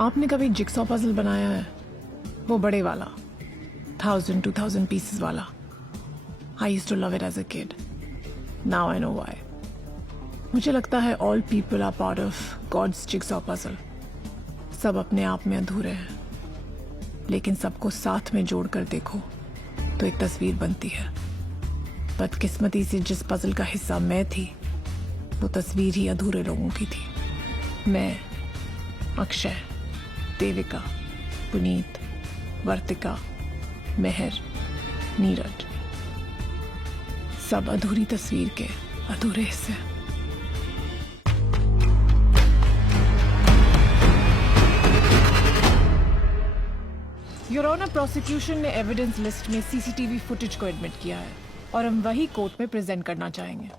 आपने कभी jigsaw puzzle बनाया है? वो बड़े वाला, 1000-2000 पीसेस वाला. I used to love it as a kid. Now I know why. मुझे लगता है all people are part of God's jigsaw puzzle. सब अपने आप में अधूरे हैं, लेकिन सबको साथ में जोड़कर देखो तो एक तस्वीर बनती है. बदकिस्मती से जिस पजल का हिस्सा मैं थी, वो तस्वीर ही अधूरे लोगों की थी. मैं, अक्षय, देविका, पुनीत, वर्तिका, मेहर, नीरज, सब अधूरी तस्वीर के अधूरे हिस्से. योर ऑनर, प्रोसिक्यूशन ने एविडेंस लिस्ट में सीसीटीवी फुटेज को एडमिट किया है और हम वही कोर्ट में प्रेजेंट करना चाहेंगे.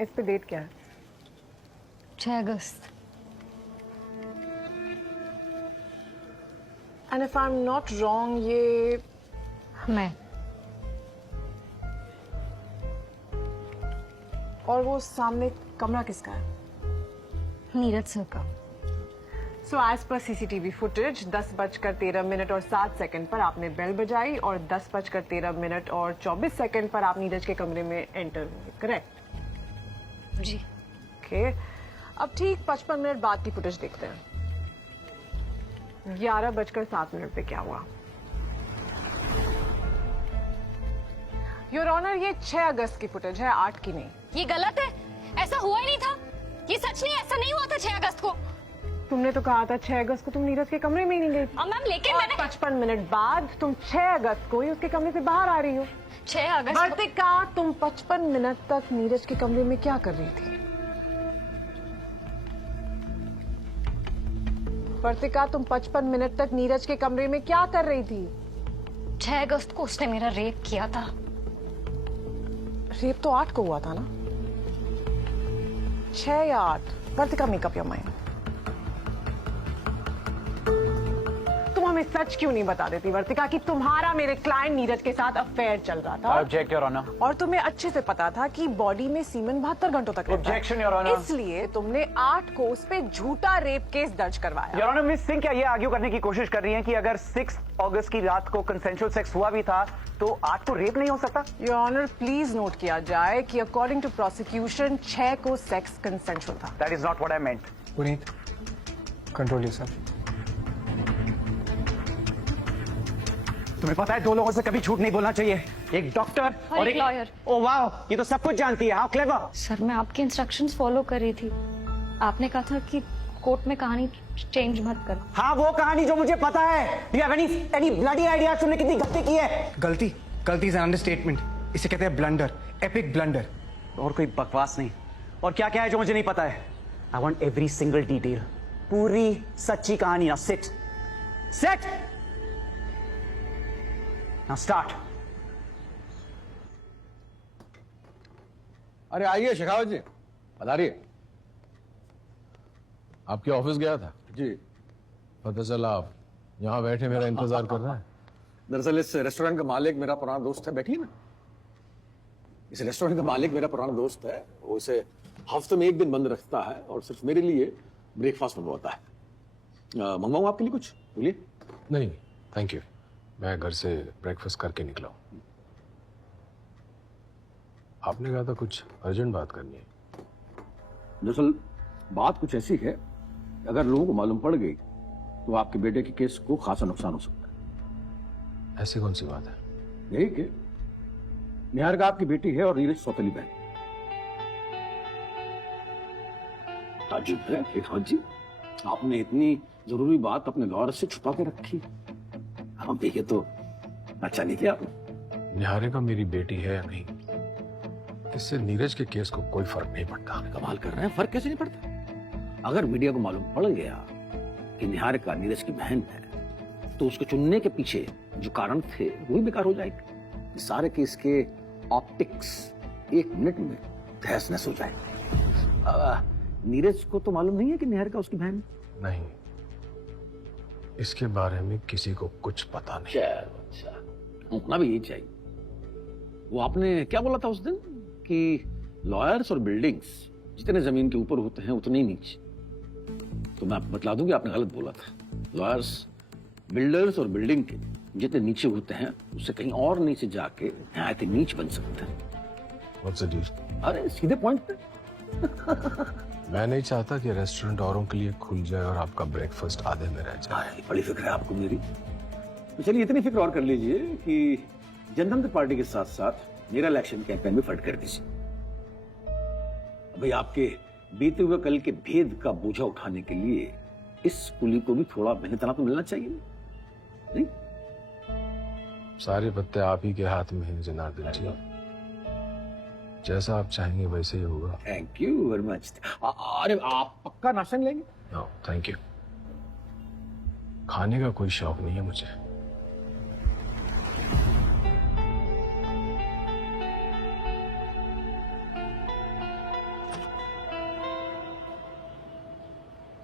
इस पे डेट क्या है? 6 अगस्त. And if I am not wrong, ये मैं. और वो सामने कमरा किसका है? नीरज सर का. So as per CCTV footage 10:13 और 7 सेकंड पर आपने बेल बजाई और 10:13 और 24 सेकंड पर आप नीरज के कमरे में एंटर हुए, करेक्ट? जी. ओके, अब ठीक 55 मिनट बाद की फुटेज देखते हैं. 11:07 पे क्या हुआ? योर ऑनर, ये 6 अगस्त की फुटेज है, 8 की नहीं. ये गलत है, ऐसा हुआ ही नहीं था. ये सच नहीं, ऐसा नहीं हुआ था 6 अगस्त को. तुमने तो कहा था 6 अगस्त को तुम नीरज के कमरे में ही नहीं गई थी. मैम, लेकिन मैंने 55 मिनट बाद तुम 6 अगस्त को ही उसके कमरे से बाहर आ रही हो. 6 अगस्त वर्तिका, तुम 55 मिनट तक नीरज के कमरे में क्या कर रही थी? वर्तिका, तुम 55 मिनट तक नीरज के कमरे में क्या कर रही थी? 6 अगस्त को उसने मेरा रेप किया था. रेप तो 8 को हुआ था ना? 6 या 8? वर्तिका, मेकअप योर माइंड. तुम हमें सच क्यों नहीं बता देती वर्तिका कि तुम्हारा मेरे क्लाइंट नीरज के साथ अफेयर चल रहा था? Object your honour. और तुम्हें अच्छे से पता था कि बॉडी में सीमेन 72 घंटों तक रहता है. Objection your honour. इसलिए तुमने 8 को उस पे झूठा रेप केस दर्ज करवाया. योर ऑनर, मिस सिंह क्या ये आर्ग्यू करने की कोशिश कर रही हैं कि अगर 6 अगस्त की रात को कंसेंशुअल सेक्स हुआ भी था तो 8 को रेप नहीं हो सकता? योर ऑनर, प्लीज नोट किया जाए कि अकॉर्डिंग टू प्रोसिक्यूशन 6 को सेक्स कंसेंशुअल था. That is not what I meant. Puneet, control yourself. तुम्हें पता है 2 लोगों से कभी झूठ नहीं बोलना चाहिए. एक डॉक्टर और एक लॉयर. ओह वाओ, ये तो सब कुछ जानती है. How clever. सर, मैं आपके इंस्ट्रक्शंस फॉलो कर रही थी. आपने कहा था कि कोर्ट में कहानी चेंज मत करो. हाँ, वो कहानी जो मुझे पता है. Do you have any bloody idea तुमने कितनी गलती की है? गलती इज एन अंडरस्टेटमेंट. इसे कहते हैं ब्लंडर, एपिक ब्लंडर. और कोई बकवास नहीं. और क्या क्या है जो मुझे नहीं पता है? I want every single detail, पूरी सच्ची कहानी. ना सिट सेट नाउ स्टार्ट. अरे आइए शेखावत जी, पधारिए. आपके ऑफिस गया था, जी. पता चला आप यहाँ बैठे मेरा इंतजार कर रहा है. दरअसल इस रेस्टोरेंट का मालिक मेरा पुराना दोस्त है. बैठिए ना. इस रेस्टोरेंट का मालिक मेरा पुराना दोस्त है. वो इसे हफ्ते में 1 दिन बंद रखता है और सिर्फ मेरे लिए ब्रेकफास्ट बनवाता है. मंगवाऊं आपके लिए कुछ? बोलिए. नहीं थैंक यू, मैं घर से ब्रेकफास्ट करके निकला हूँ. आपने कहा था कुछ अर्जेंट बात करनी है. दरअसल बात कुछ ऐसी है, अगर लोगों को मालूम पड़ गई तो आपके बेटे के केस को खासा नुकसान हो सकता है. ऐसी कौन सी बात है? यही कि निहारिका आपकी बेटी है और नीरज सौतेली बहन. ताजुब है शेखावत जी, आपने इतनी जरूरी बात अपने गौर से छुपा के रखी. हम ये तो अच्छा नहीं किया आपने. निहारिका मेरी बेटी है या नहीं, इससे नीरज के केस को कोई फर्क नहीं पड़ता. कमाल कर रहे हैं, फर्क कैसे नहीं पड़ता? अगर मीडिया को मालूम पड़ गया कि निहारिका नीरज की बहन है तो उसको चुनने के पीछे जो कारण थे वो भी बेकार हो जाएंगे. सारे केस के ऑप्टिक्स 1 मिनट में तहस नहस हो जाएंगे. नीरज को तो मालूम नहीं है कि निहारिका उसकी बहन है? नहीं, इसके बारे में किसी को कुछ पता नहीं. अच्छा, होना भी यही चाहिए. वो आपने क्या बोला था उस दिन कि लॉयर्स और बिल्डिंग्स जितने जमीन के ऊपर होते हैं उतने ही नीचे। तो मैं आपको बतला दूं कि आपने गलत बोला था। लॉयर्स, बिल्डर्स और बिल्डिंग के जितने नीचे होते हैं उससे कहीं और नीचे जाके नहायत नीच बन सकते हैं। What's the deal? अरे सीधे पॉइंट पे। मैं नहीं चाहता कि रेस्टोरेंट औरों के लिए खुल जाए और आपका ब्रेकफास्ट आधे में रह जाए। अरे बड़ी फिक्र है आपको मेरी। तो चलिए इतनी फिक्र और कर लीजिए कि जनतंत्र पार्टी के साथ साथ मेरा इलेक्शन कैंपेन में फट कर दीजिए। भाई आपके बीते हुए कल के भेद का बोझा उठाने के लिए इस कुली को भी थोड़ा मेहनतना तो मिलना चाहिए नहीं? सारे पत्ते आप ही के हाथ में हैं जनार्दन जी। जैसा आप चाहेंगे वैसे ही होगा। Thank you very much. अरे आप पक्का नाश्ता नहीं लेंगे? No thank you. खाने का कोई शौक नहीं है मुझे।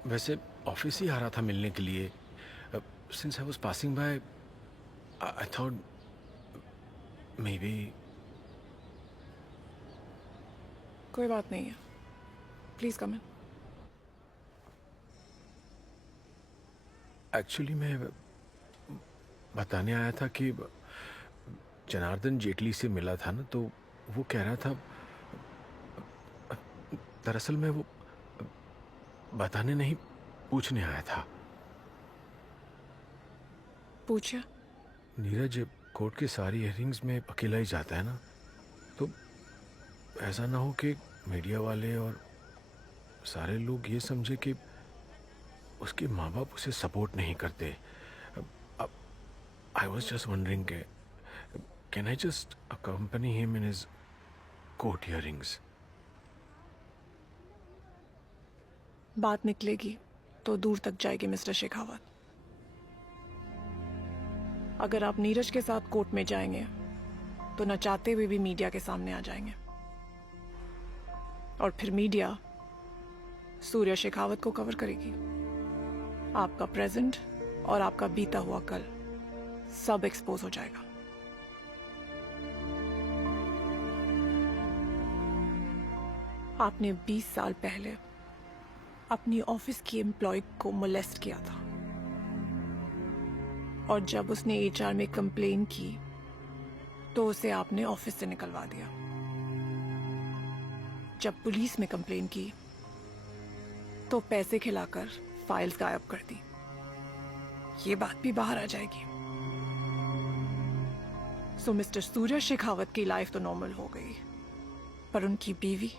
वैसे ऑफिस ही आ रहा था मिलने के लिए। Since I was passing by I thought may be. कोई बात नहीं है, प्लीज कम इन। एक्चुअली मैं बताने आया था कि जनार्दन जेटली से मिला था ना, तो वो कह रहा था, दरअसल मैं वो बताने नहीं पूछने आया था। पूछिए। नीरज कोर्ट की सारी हियरिंग्स में अकेला ही जाता है ना, तो ऐसा ना हो कि मीडिया वाले और सारे लोग ये समझे कि उसके माँ बाप उसे सपोर्ट नहीं करते। I was just wondering can I just accompany him in his court hearings. बात निकलेगी तो दूर तक जाएगी मिस्टर शेखावत। अगर आप नीरज के साथ कोर्ट में जाएंगे तो न चाहते हुए भी मीडिया के सामने आ जाएंगे, और फिर मीडिया सूर्य शेखावत को कवर करेगी। आपका प्रेजेंट और आपका बीता हुआ कल सब एक्सपोज हो जाएगा। आपने 20 साल पहले अपनी ऑफिस की एम्प्लॉय को मोलेस्ट किया था, और जब उसने एचआर में कंप्लेन की तो उसे आपने ऑफिस से निकलवा दिया। जब पुलिस में कंप्लेन की तो पैसे खिलाकर फाइल्स गायब कर दी। ये बात भी बाहर आ जाएगी। सो मिस्टर सूर्य शेखावत की लाइफ तो नॉर्मल हो गई, पर उनकी बीवी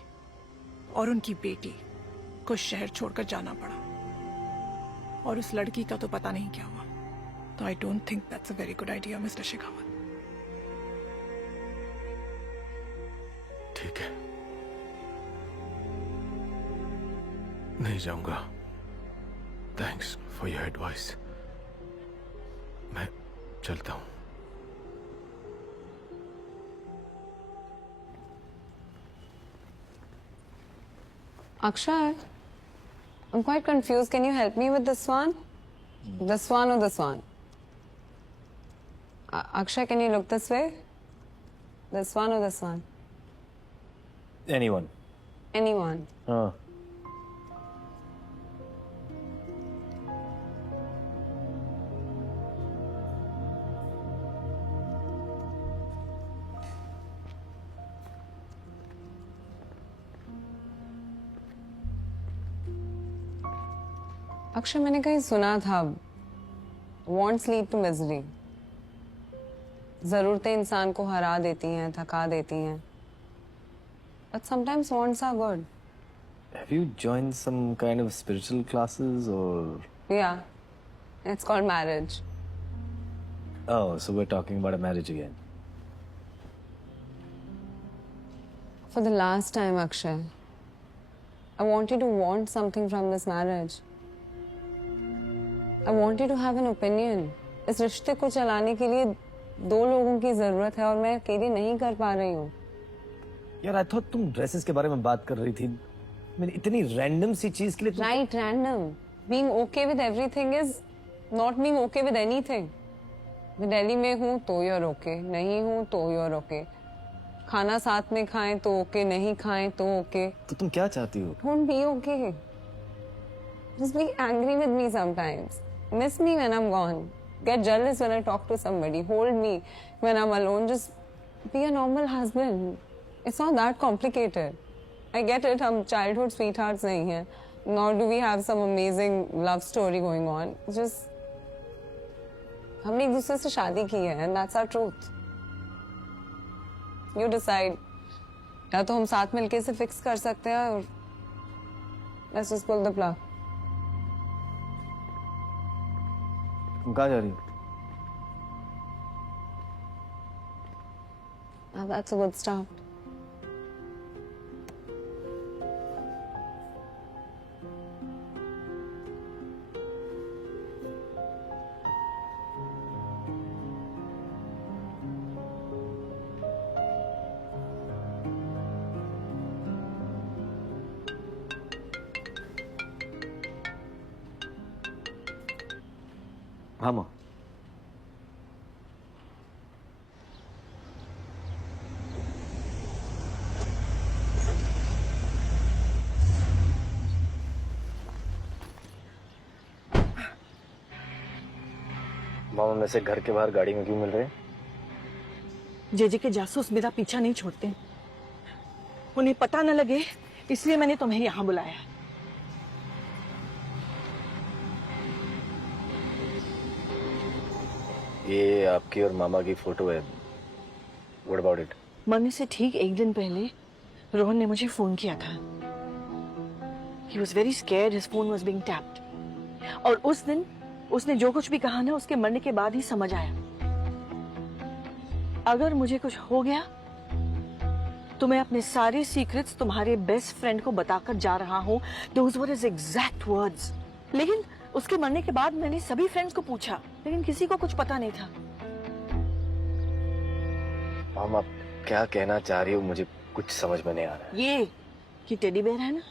और उनकी बेटी को शहर छोड़कर जाना पड़ा, और उस लड़की का तो पता नहीं क्या हुआ। तो I don't think that's a very good idea mister Shekhawat. ठीक है, नहीं जाऊंगा। Thanks for your advice. मैं चलता हूं। Akshay, I'm quite confused. Can you help me with this one? This one or this one? Akshay, can you look this way? This one or this one? Anyone. Anyone. Akshay, मैंने कहीं सुना था wants lead to misery। जरूरतें इंसान को हरा देती हैं, थका देती हैं, but sometimes wants are good। Have you joined some kind of spiritual classes or? Yeah, it's called marriage। Oh, so we're talking about a marriage again. For the last time, Akshay, I want you to want something from this marriage। I want you to have an opinion। इस रिश्ते को चलाने के लिए 2 लोगों की जरूरत है, और मैं अकेली नहीं कर पा रही हूँ। यार, I thought तुम ड्रेसेस के बारे में बात कर रही थी। मैंने इतनी रैंडम सी चीज के लिए Right, random। Being okay with everything is not being okay with anything। मैं दिल्ली में हूँ तो you're okay, नहीं हूँ तो you're okay। खाना साथ में खाएं तो ओके, नहीं खाएं तो ओके। तो तुम क्या चाहती हो? Don't be okay. Just be angry with me sometimes. Miss me when I'm gone. Get jealous when I talk to somebody. Hold me when I'm alone. Just be a normal husband. It's not that complicated. I get it. हम childhood sweethearts नहीं हैं. Nor do we have some amazing love story going on. It's just हमने एक दूसरे से शादी की है and that's our truth. You decide. या तो हम साथ मिलके इसे फिक्स कर सकते हैं और let's just pull the plug. तुम कहाँ जा रही हो? Now that's a good start. हाँ माँ। मामा में से घर के बाहर गाड़ी में क्यों मिल रहे हैं? जेजे के जासूस मेरा पीछा नहीं छोड़ते, उन्हें पता न लगे इसलिए मैंने तुम्हें यहाँ बुलाया। ये आपकी और मामा की फोटो है। What about it? मरने से ठीक एक दिन पहले रोहन ने मुझे फोन किया था। He was very scared his phone was being tapped. और उस दिन उसने जो कुछ भी कहा ना उसके मरने के बाद ही समझ आया। अगर मुझे कुछ हो गया तो मैं अपने सारे सीक्रेट्स तुम्हारे बेस्ट फ्रेंड को बताकर जा रहा हूँ। Those were his exact words. लेकिन उसके मरने के बाद मैंने सभी फ्रेंड्स को पूछा, लेकिन किसी को कुछ पता नहीं था। मामा आप क्या कहना चाह रही हो? मुझे कुछ समझ में नहीं आ रहा है। ये कि टेडी बेयर है ना,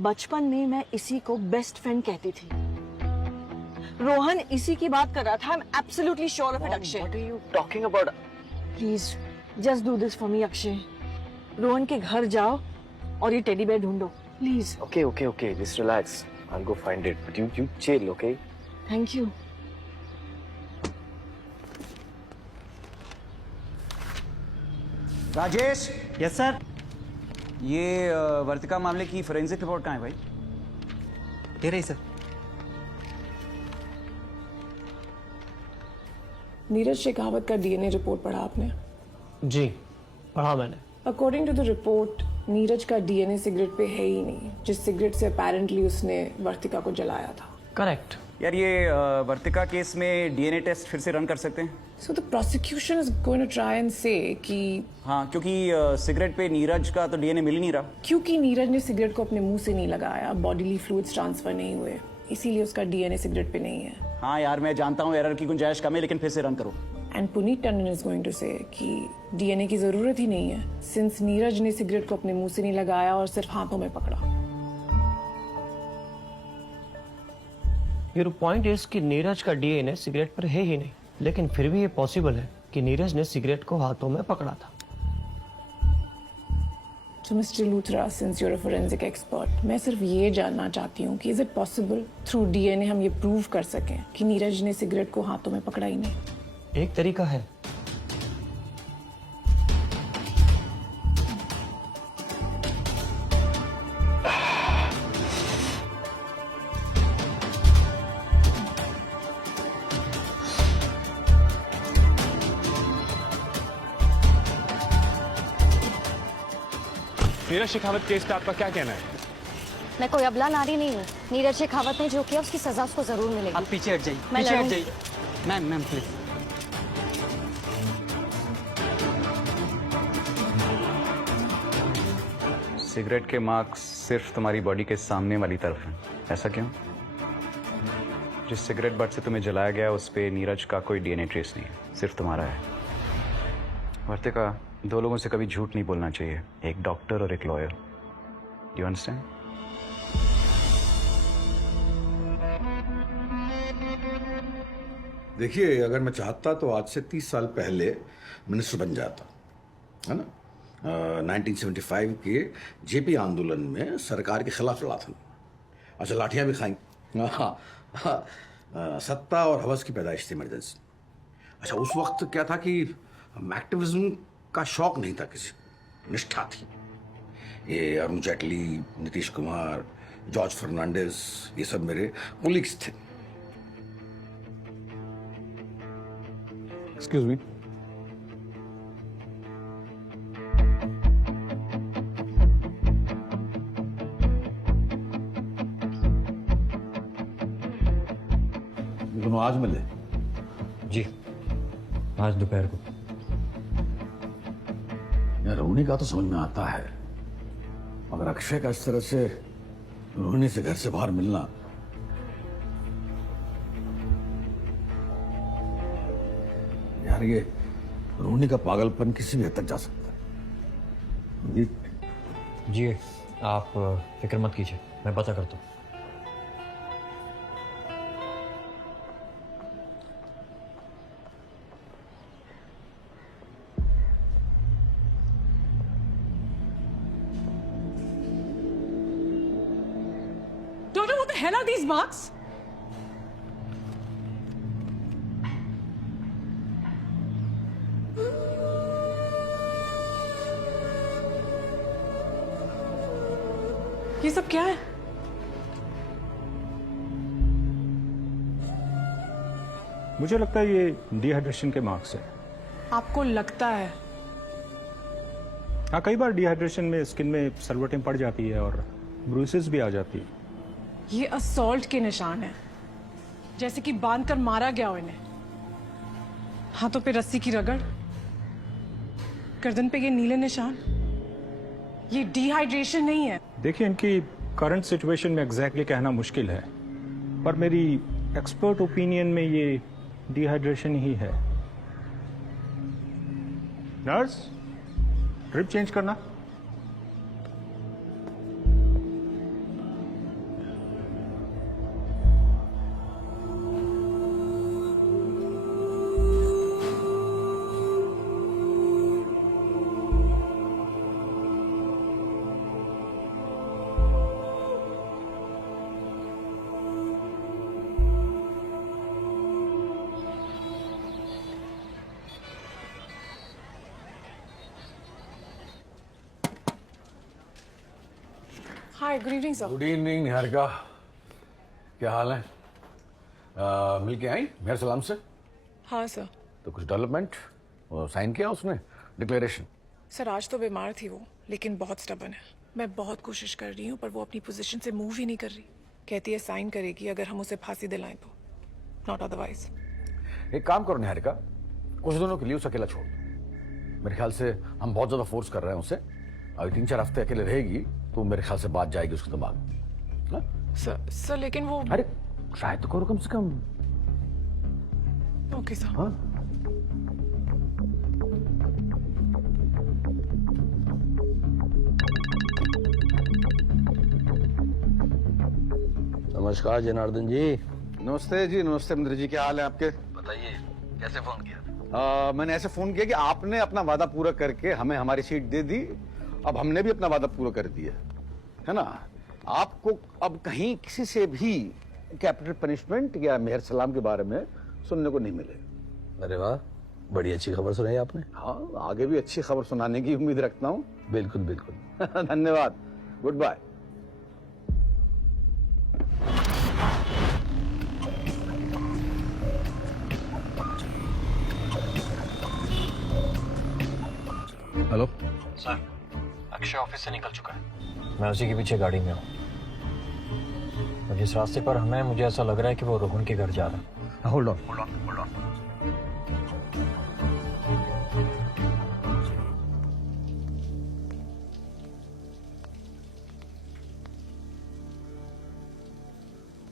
बचपन में मैं इसी को बेस्ट फ्रेंड कहती थी। रोहन इसी की बात कर रहा था। I'm absolutely sure of it, Akshay. What are you talking about? Please, just do this for me, Akshay. Rohan के घर जाओ और ये टेडी बेयर ढूंढो, please. Okay. Just relax. I'll go find it. But you chill, okay? Thank you. Rajesh, yes sir. ये वर्तिका मामले की forensic report कहाँ है भाई? ये रही सर। नीरज शेखावत का डीएनए रिपोर्ट पढ़ा आपने? जी पढ़ा मैंने। According to the report Neeraj का डीएनए सिगरेट पे है ही नहीं, जिस सिगरेट से अपेरेंटली उसने वर्तिका को जलाया था। करेक्ट। यार ये वर्तिका केस में डीएनए टेस्ट फिर से रन कर सकते हैं? So the prosecution is going to try and say कि हाँ, क्योंकि सिगरेट पे नीरज का तो डीएनए मिल ही नहीं रहा। क्योंकि नीरज ने सिगरेट को अपने मुंह से नहीं लगाया, बॉडीली फ्लूइड्स ट्रांसफर नहीं हुए, इसीलिए उसका डीएनए सिगरेट पे नहीं है। हाँ यार मैं जानता हूँ एरर की गुंजाइश कम है, लेकिन फिर से रन करो। And Puneet Tandon is going to say कि डीएनए की जरूरत ही नहीं है, सिंस नीरज ने सिगरेट को अपने मुंह से नहीं लगाया और सिर्फ हाथों में पकड़ा। योर पॉइंट इज कि नीरज का डीएनए सिगरेट पर है ही नहीं, लेकिन फिर भी ये पॉसिबल है कि नीरज ने सिगरेट को हाथों में पकड़ा था। So Mr. Luthra, since you're a forensic expert, मैं सिर्फ ये जानना चाहती हूँ कि is it possible through DNA हम ये प्रूव कर सकें कि नीरज ने सिगरेट को हाथों में पकड़ा ही नहीं? एक तरीका है। नीरज शेखावत केस पे आपका क्या कहना है? मैं कोई अबला नारी नहीं हूँ। नीरज शेखावत ने जो किया उसकी सजा उसको जरूर मिलेगी। आप पीछे हट जाइए, मैं पीछे हट लड़ूंगी। जाइए। Ma'am please. सिगरेट के मार्क्स सिर्फ तुम्हारी बॉडी के सामने वाली तरफ हैं। ऐसा क्यों? जिस सिगरेट बट से तुम्हें जलाया गया उस पे नीरज का कोई डीएनए ट्रेस नहीं है, सिर्फ तुम्हारा है। वर्तिका, दो लोगों से कभी झूठ नहीं बोलना चाहिए, एक डॉक्टर और एक लॉयर। You understand? देखिए, अगर मैं चाहता तो आज से 30 साल पहले मिनिस्टर बन जाता, है ना? 1975 के जेपी आंदोलन में सरकार के खिलाफ लड़ा था। अच्छा, लाठियां भी खाई। सत्ता और हवस की पैदाइश थी इमरजेंसी। अच्छा, उस वक्त क्या था कि एक्टिविज्म का शौक नहीं था किसी, निष्ठा थी। ये अरुण जेटली, नीतीश कुमार, जॉर्ज फर्नांडिस, ये सब मेरे कोलिग्स थे। Excuse me. दोनों आज मिले? जी, आज दोपहर को। यार, रोहिणी का तो समझ में आता है, मगर अक्षय का इस तरह से रोहिणी से घर से बाहर मिलना, यार ये रोहिणी का पागलपन किसी भी हद तक जा सकता है। जी, आप फिक्र मत कीजिए, मैं पता करता हूँ। Doctor, what the hell are these marks? ये सब क्या है? मुझे लगता है ये डिहाइड्रेशन के मार्क्स है। आपको लगता है? हाँ, कई बार डिहाइड्रेशन में स्किन में सलवटें पड़ जाती है और ब्रूसेस भी आ जाती है। ये असॉल्ट के निशान है, जैसे कि बांध कर मारा गया हो इन्हें। हाथों पे रस्सी की रगड़, गर्दन पे ये नीले निशान। ये डिहाइड्रेशन नहीं है। देखिए, इनकी करंट सिचुएशन में एग्जैक्टली कहना मुश्किल है, पर मेरी एक्सपर्ट ओपिनियन में ये डिहाइड्रेशन ही है। नर्स, ड्रिप चेंज करना। Hi, good evening sir. Good evening Niharika, क्या हाल है? मिल के आई मेहर सलाम से? हाँ सर। तो कुछ डेवलपमेंट? साइन किया उसने डिक्लेरेशन? सर, आज तो बीमार थी वो, लेकिन बहुत स्टबर्न है। मैं बहुत कोशिश कर रही हूँ, पर वो अपनी पोजीशन से मूव ही नहीं कर रही। कहती है साइन करेगी अगर हम उसे फांसी दिलाएं तो, नॉट अदरवाइज। एक काम करो निहारिका, कुछ दिनों के लिए उसे अकेला छोड़ दो। मेरे ख्याल से हम बहुत ज्यादा फोर्स कर रहे हैं उसे। अभी 3-4 हफ्ते अकेले रहेगी तो मेरे ख्याल से बात जाएगी उसके दिमाग में। सर लेकिन वो। अरे ट्राई तो करो कम से कम। Okay sir. हाँ? नमस्कार जनार्दन जी। नमस्ते जी। नमस्ते मंत्री जी, क्या हाल है आपके? बताइए, कैसे फोन किया? मैंने ऐसे फोन किया कि आपने अपना वादा पूरा करके हमें हमारी सीट दे दी, अब हमने भी अपना वादा पूरा कर दिया है ना। आपको अब कहीं किसी से भी कैपिटल पनिशमेंट या मेहर सलाम के बारे में सुनने को नहीं मिले। अरे वाह, बड़ी अच्छी खबर सुनाई आपने। हाँ, आगे भी अच्छी खबर सुनाने की उम्मीद रखता हूँ। बिल्कुल बिल्कुल। धन्यवाद, goodbye. Hello sir, Akshay office से निकल चुका है। मैं उसी के पीछे गाड़ी में हूँ और जिस रास्ते पर हमें, मुझे ऐसा लग रहा है कि वो रोहन के घर जा रहा है। Hold on.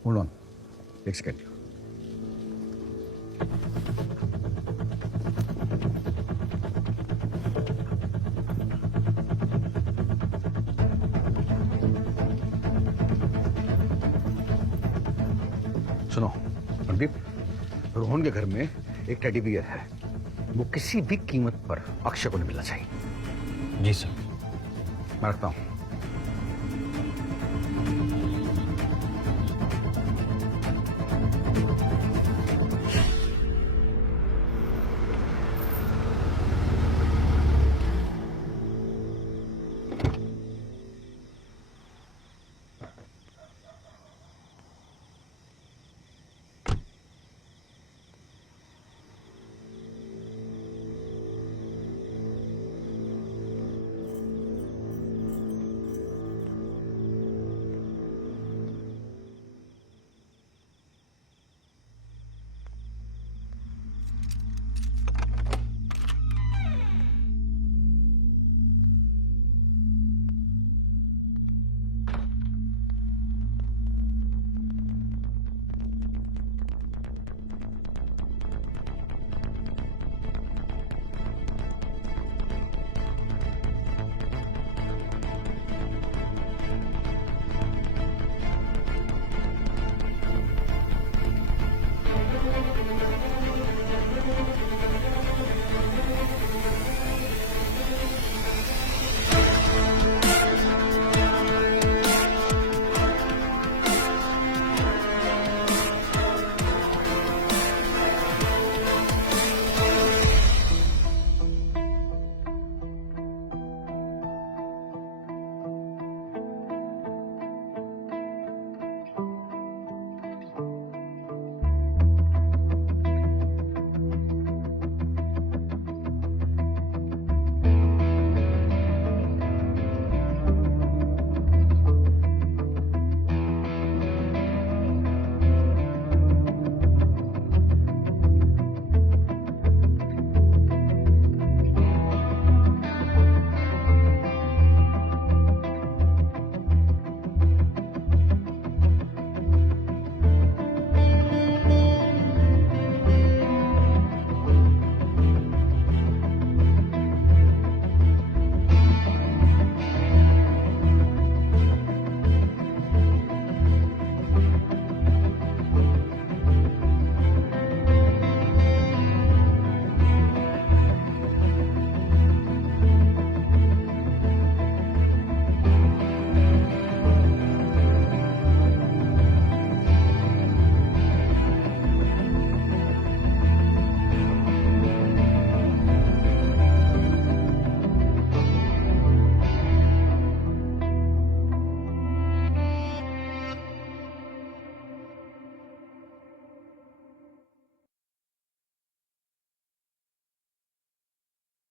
होल्ड ऑन, एक सेकेंड। सुनो रणदीप, रोहन के घर में एक टेडी बियर है, वो किसी भी कीमत पर अक्षय को नहीं मिलना चाहिए। जी सर। मैं रखता हूँ।